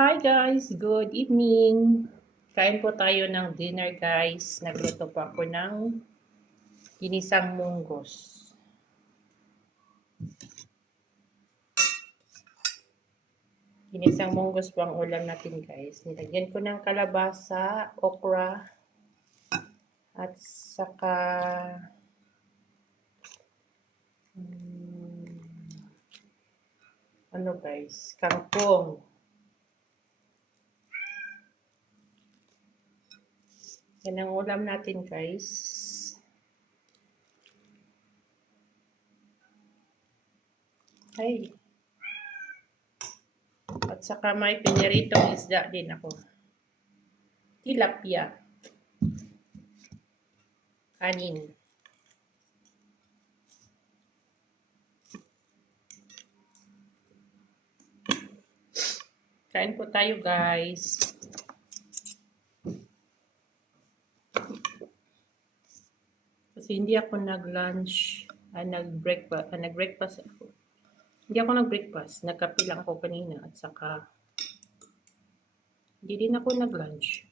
Hi guys, good evening. Kain po tayo ng dinner guys. Nagluto po ako ng ginisang munggos. Ginisang munggos po ang ulam natin guys. Nilagyan ko ng kalabasa, okra, at saka mm, ano guys, kangkong. Yan ang ulam natin, guys. Ay. At saka may piniritong isda din ako. Tilapia. Kanin. Kain po tayo, guys. Kasi hindi ako nag-lunch, ah, nag-breakfast, ah, nag-breakfast ako. Hindi ako nag-breakfast, nagkape lang ako kanina at saka hindi din ako nag-lunch.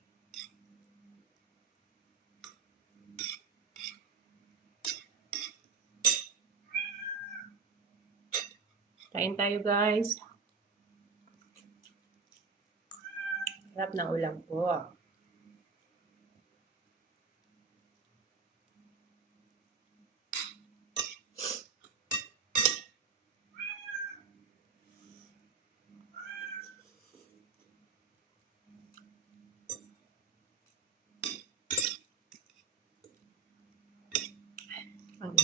Kain tayo guys. Sarap ng ulam po. Ang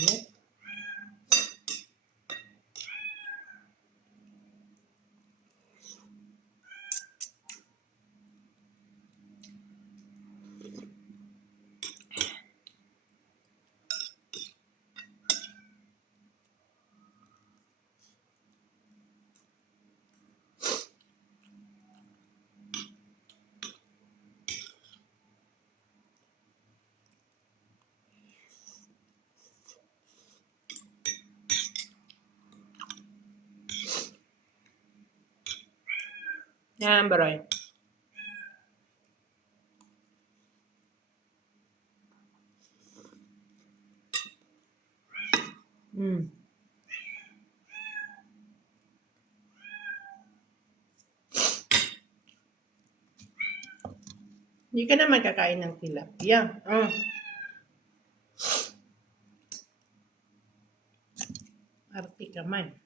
Yan, baroy. Mm. Hindi ka naman kakain ng tilapia. Mm. Arte ka man.